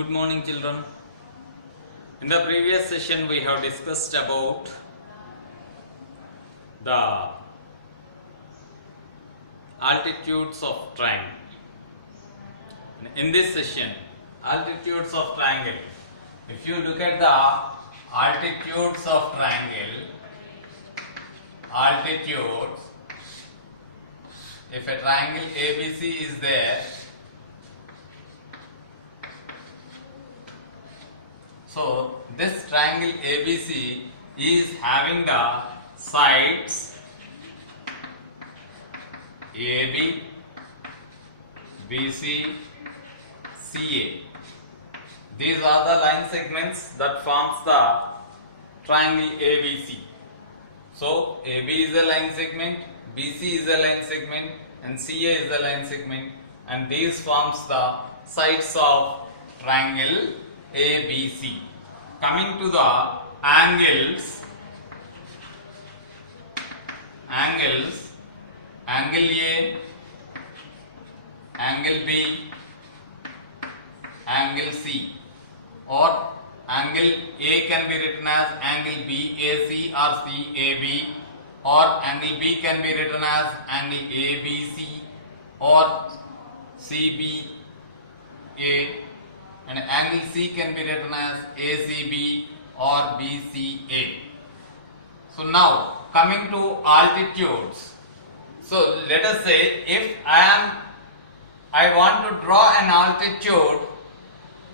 Good morning, children. In the previous session we have discussed about the altitudes of triangle. In this session, altitudes of triangle. If you look at the altitudes of triangle, altitudes, if a triangle ABC is there, so this triangle ABC is having the sides AB, BC, CA. These are the line segments that forms the triangle ABC. So AB is a line segment, BC is a line segment, and CA is a line segment, and these forms the sides of triangle ABC. Coming to the angles, angle A, angle B, angle C, or angle A can be written as angle BAC or CAB, or angle B can be written as angle ABC or CBA, and angle C can be written as ACB or BCA. So now coming to altitudes. So let us say if I want to draw an altitude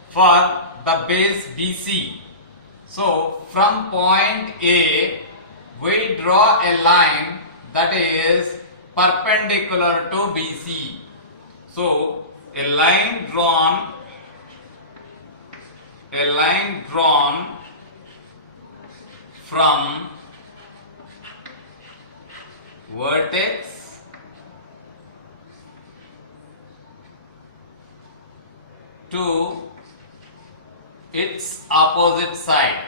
for the base BC. So from point A we draw a line that is perpendicular to BC. So a line drawn from vertex to its opposite side,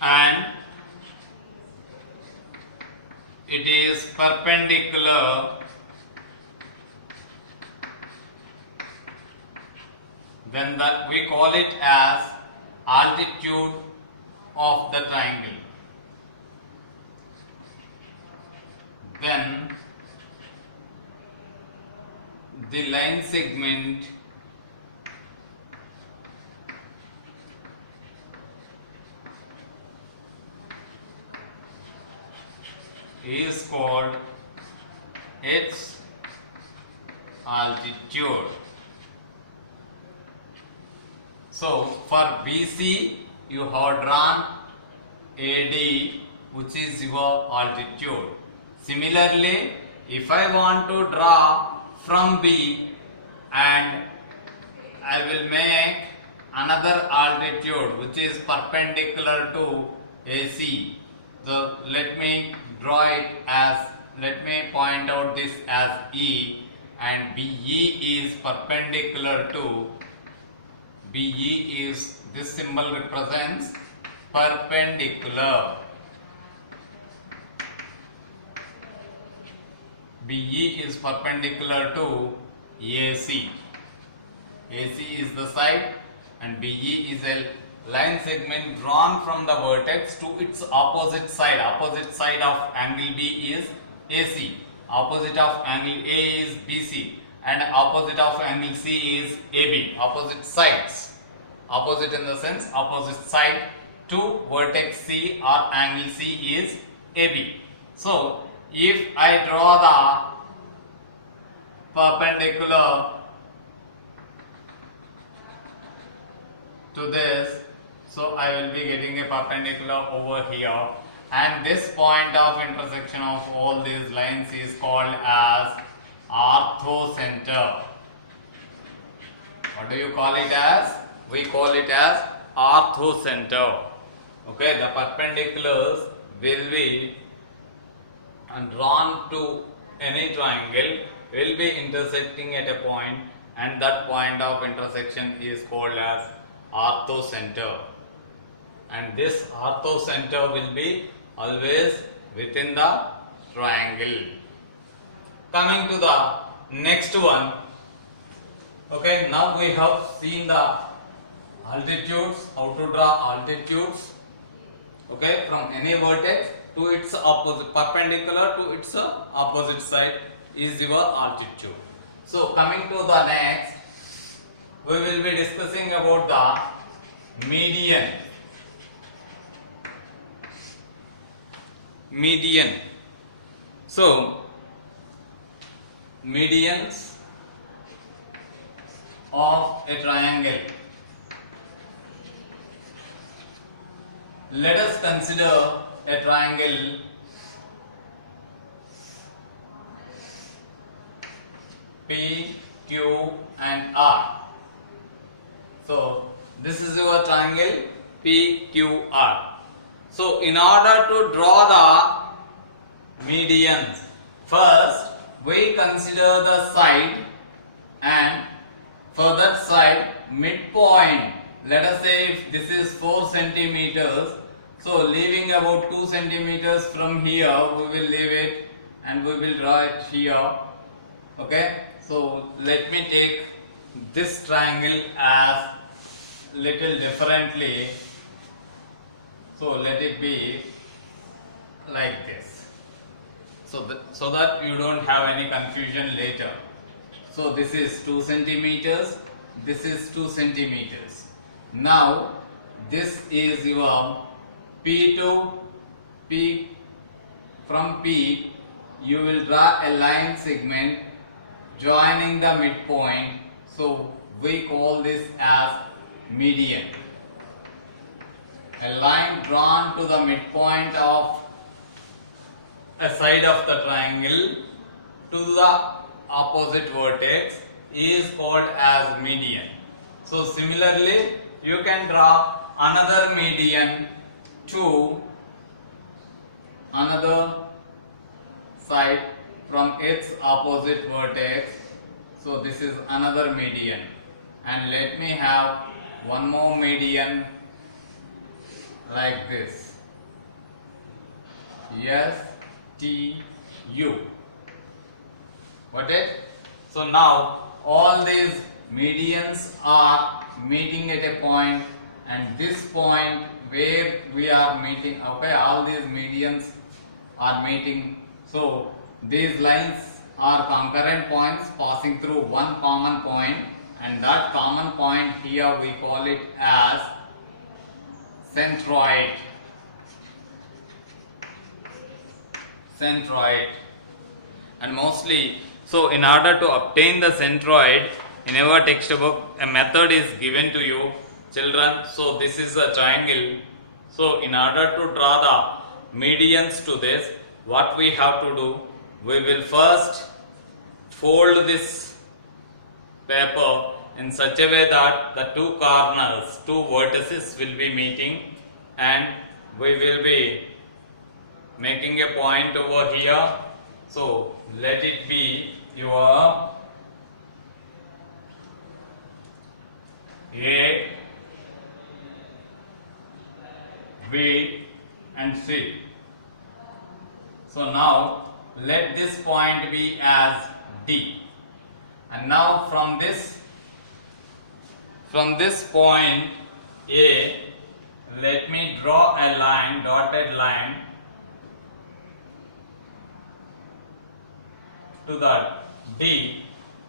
and it is perpendicular, then that we call it as altitude of the triangle. Then the line segment is called its altitude. So for BC you have drawn AD, which is your altitude. Similarly, if I want to draw from B, and I will make another altitude which is perpendicular to AC. So let me point out this as E, and BE is perpendicular to, this symbol represents perpendicular. BE is perpendicular to AC. AC is the side and BE is a line segment drawn from the vertex to its opposite side. Opposite side of angle B is AC. Opposite of angle A is BC. And opposite of angle C is AB. Opposite sides. Opposite in the sense opposite side to vertex C or angle C is AB. So if I draw the perpendicular to this, so I will be getting a perpendicular over here, and this point of intersection of all these lines is called as orthocenter. What do you call it as? We call it as orthocenter. Okay, the perpendiculars will be drawn to any triangle, will be intersecting at a point, and that point of intersection is called as orthocenter. And this orthocenter will be always within the triangle. coming to the next one. Okay, now we have seen the altitudes, how to draw altitudes. Okay, from any vertex to its opposite, perpendicular to its opposite side is your altitude. So coming to the next, we will be discussing about the median. Median. So medians of a triangle. Let us consider a triangle P, Q and R. So this is your triangle PQR. So in order to draw the medians, first we consider the side, and for that side midpoint, let us say if this is 4 centimeters, so leaving about 2 centimeters from here, we will leave it and we will draw it here. Okay, so let me take this triangle as little differently. So let it be like this, so that you don't have any confusion later. So this is 2 centimeters, this is 2 centimeters. Now this is your P2, P. From P you will draw a line segment joining the midpoint. So we call this as median. A line drawn to the midpoint of a side of the triangle to the opposite vertex is called as median. So similarly, you can draw another median to another side from its opposite vertex. So this is another median, and let me have one more median like this, STU. Got it? So now all these medians are meeting at a point, and this point where we are meeting, okay, all these medians are meeting. So these lines are concurrent points passing through one common point, and that common point here we call it as centroid. Centroid. And mostly, so in order to obtain the centroid, in our textbook a method is given to you, children. So this is a triangle. So in order to draw the medians to this, what we have to do, we will first fold this paper in such a way that the two corners, two vertices will be meeting, and we will be making a point over here. So let it be your A, B and C. So now let this point be as D, and now from this point A, let me draw a line, dotted line to that D.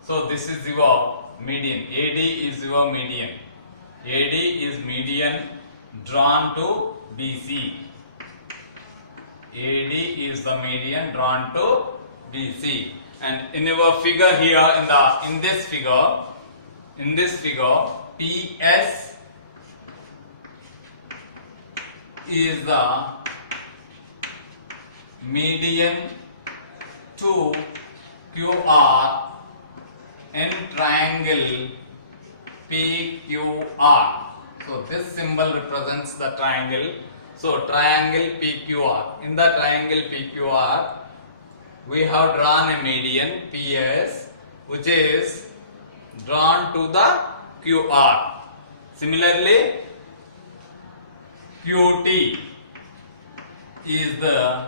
So this is your median. AD is your median. AD is median drawn to BC. AD is the median drawn to BC. And in your figure here, in this figure, PS is the median to QR in triangle PQR. So this symbol represents the triangle. So triangle PQR. In the triangle PQR, we have drawn a median PS, which is drawn to the QR. Similarly, QT is the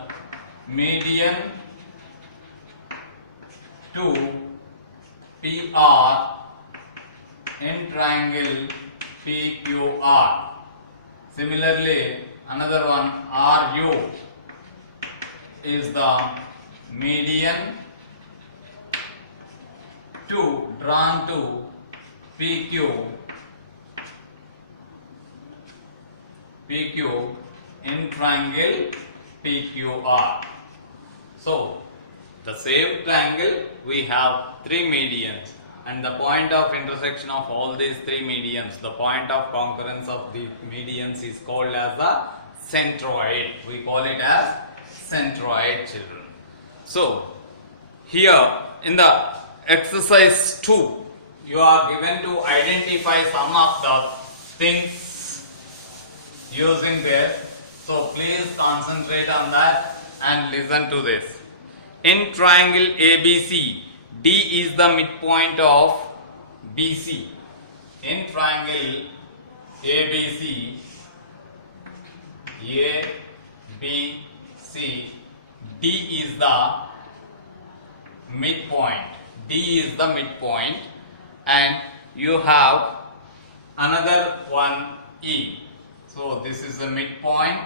median to PR in triangle PQR. Similarly, another one RU is the median drawn to PQ in triangle PQR. So, the same triangle we have three medians, and the point of intersection of all these three medians, the point of concurrence of the medians is called as the centroid. We call it as centroid, children. So, here in the exercise 2, you are given to identify some of the things using this. So, please concentrate on that and listen to this. In triangle ABC, D is the midpoint of BC. In triangle ABC, A, B, C, D is the midpoint. D is the midpoint, and you have another one E. So this is the midpoint,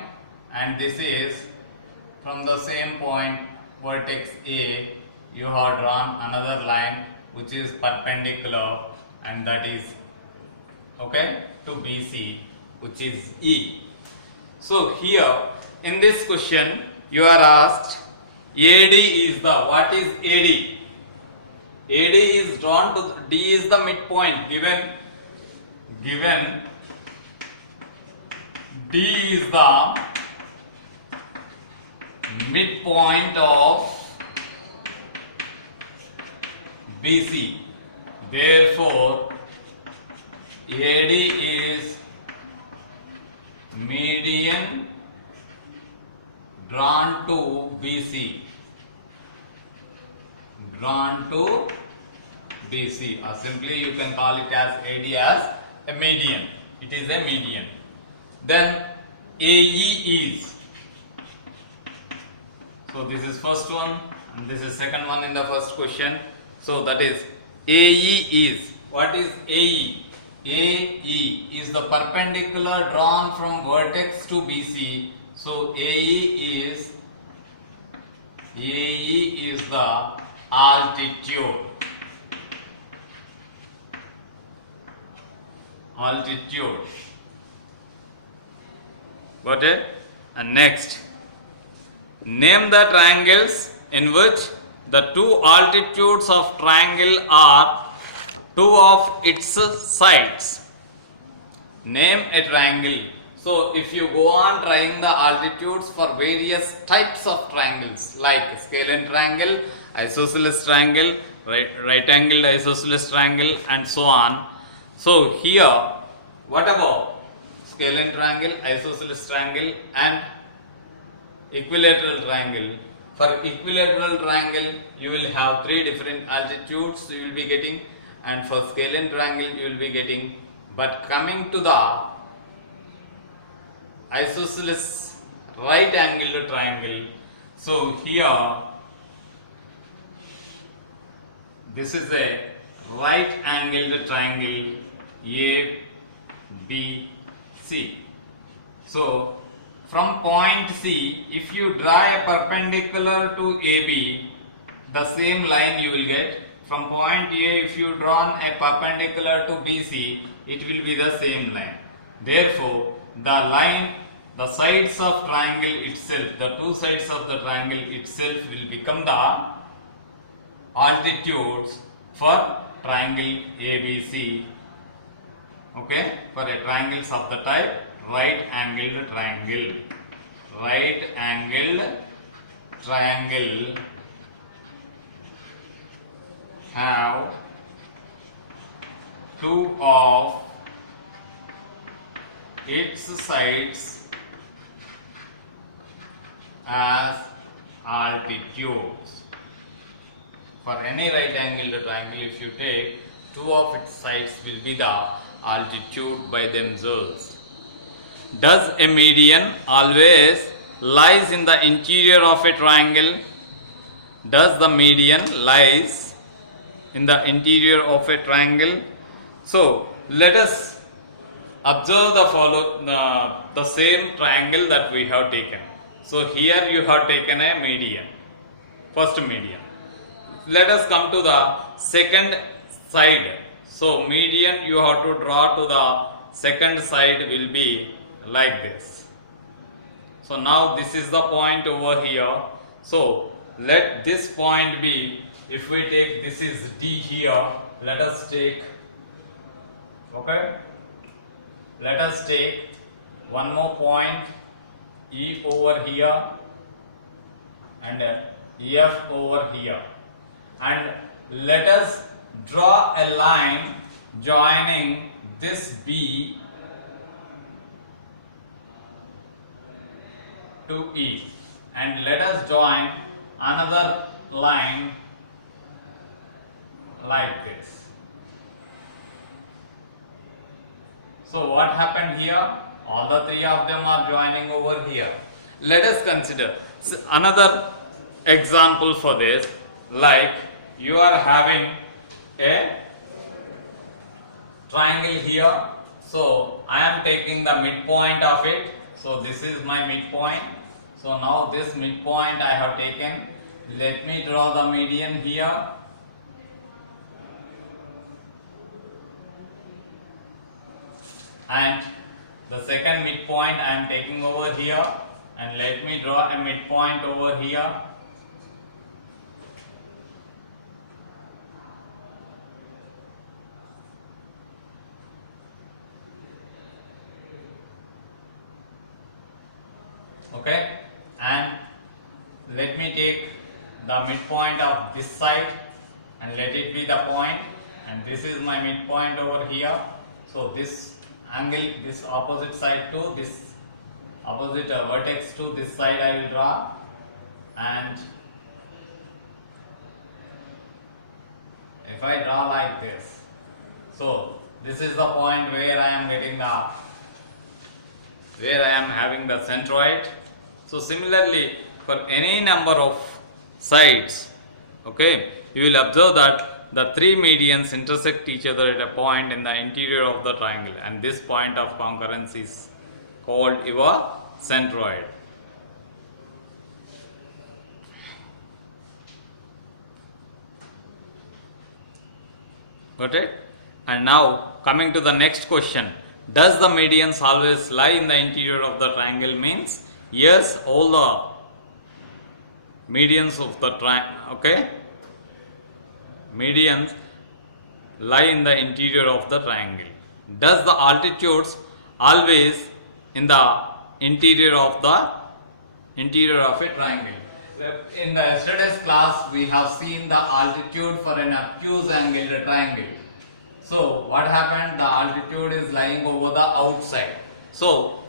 and this is from the same point vertex A. You have drawn another line which is perpendicular, and that is okay to BC, which is E. So here in this question you are asked AD is the, what is AD? AD is drawn to, D is the midpoint, given D is the midpoint of BC. Therefore, AD is median drawn to BC. Drawn to BC, or simply you can call it as AD as a median. It is a median. Then AE is, so this is first one and this is second one in the first question. So that is AE is, what is AE? AE is the perpendicular drawn from vertex to BC. So AE is the altitude. Got it? And next, name the triangles in which the two altitudes of triangle are two of its sides. Name a triangle. So if you go on trying the altitudes for various types of triangles like scalene triangle, isosceles triangle, right angled isosceles triangle, and so on. So here, what about scalene triangle, isosceles triangle, and equilateral triangle? For equilateral triangle, you will have three different altitudes you will be getting, and for scalene triangle you will be getting. But coming to the isosceles right angled triangle, so here this is a right angled triangle A, B, C. So from point C, if you draw a perpendicular to AB, the same line you will get. From point A, if you draw a perpendicular to BC, it will be the same line. Therefore, the sides of triangle itself, the two sides of the triangle itself will become the altitudes for triangle ABC. Okay, for a triangles of the type right angled triangle. Right angled triangle have two of its sides as altitudes. For any right angled triangle, if you take, two of its sides will be the altitude by themselves. Does a median always lies in the interior of a triangle? Does the median lies in the interior of a triangle. So let us observe the same triangle that we have taken. So here you have taken a median, first median. Let us come to the second side. So median you have to draw to the second side will be like this. So now this is the point over here. So let this point be, if we take, this is D here, let us take, okay, let us take one more point, E over here and F over here, and let us draw a line joining this B to E, and let us join another line like this. So what happened here? All the three of them are joining over here. Let us consider another example for this. Like you are having a triangle here. So I am taking the midpoint of it. So this is my midpoint. So now this midpoint I have taken. Let me draw the median here. And the second midpoint I am taking over here, and let me draw a midpoint over here. Okay, and let me take the midpoint of this side and let it be the point, and this is my midpoint over here. So this angle, this opposite side to this opposite vertex to this side I will draw, and if I draw like this, so this is the point where I am getting the, where I am having the centroid. So similarly for any number of sides, okay, you will observe that the three medians intersect each other at a point in the interior of the triangle, and this point of concurrence is called your centroid. Got it? And now coming to the next question, does the medians always lie in the interior of the triangle? Means yes, all the medians of the triangle, okay, medians lie in the interior of the triangle. Does the altitudes always in the interior of a triangle? In the yesterday's class we have seen the altitude for an obtuse angled triangle. So what happened? The altitude is lying over the outside. So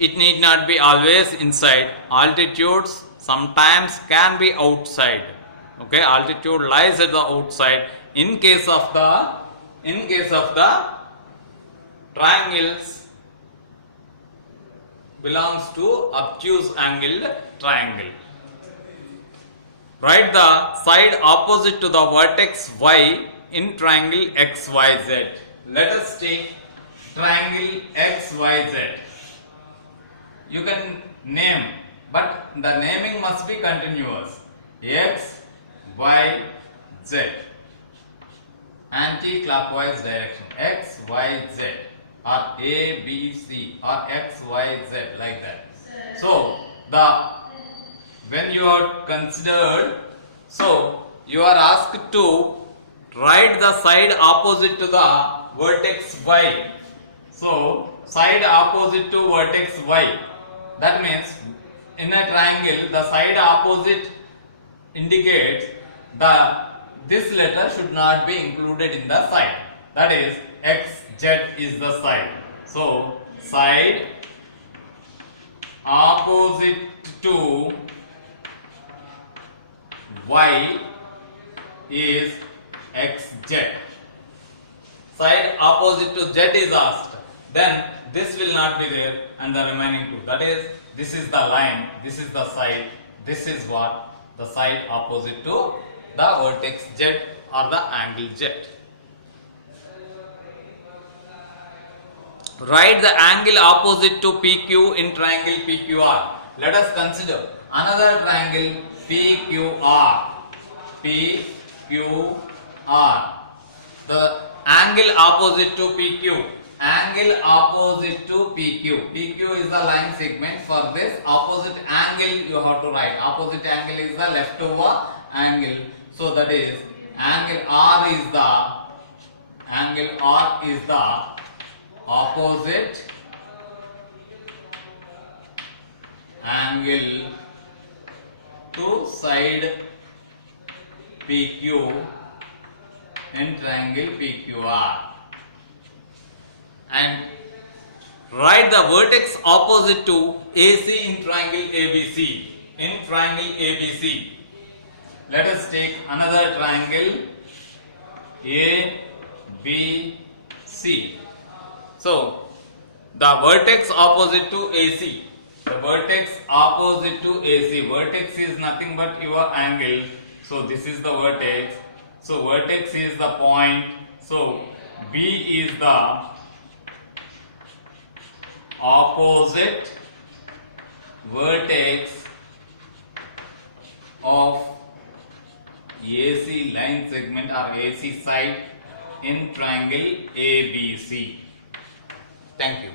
it need not be always inside. Altitudes sometimes can be outside. Okay, altitude lies at the outside in case of the triangles belongs to obtuse angled triangle. Write the side opposite to the vertex Y in triangle XYZ. Let us take triangle XYZ. You can name, but the naming must be continuous. X, Y, Z. Anti-clockwise direction. X, Y, Z. Or A, B, C. Or X, Y, Z. Like that. So, when you are considered, so you are asked to write the side opposite to the vertex Y. So, side opposite to vertex Y. That means in a triangle, the side opposite indicates this letter should not be included in the side. That is, XZ is the side. So, side opposite to Y is XZ. Side opposite to Z is asked. Then this will not be there, and the remaining two. That is, this is the line, this is the side, this is what? The side opposite to the vertex Z or the angle Z. Write the angle opposite to PQ in triangle PQR. Let us consider another triangle PQR. PQR. The angle opposite to PQ. Angle opposite to PQ. PQ is the line segment. For this opposite angle you have to write. Opposite angle is the leftover angle. So that is angle R is the opposite angle to side PQ in triangle PQR, and write the vertex opposite to AC in triangle ABC. In triangle ABC, let us take another triangle ABC. So the vertex opposite to AC. The vertex opposite to AC. Vertex is nothing but your angle. So this is the vertex. So vertex is the point. So B is the opposite vertex of AC line segment or AC side in triangle ABC. Thank you.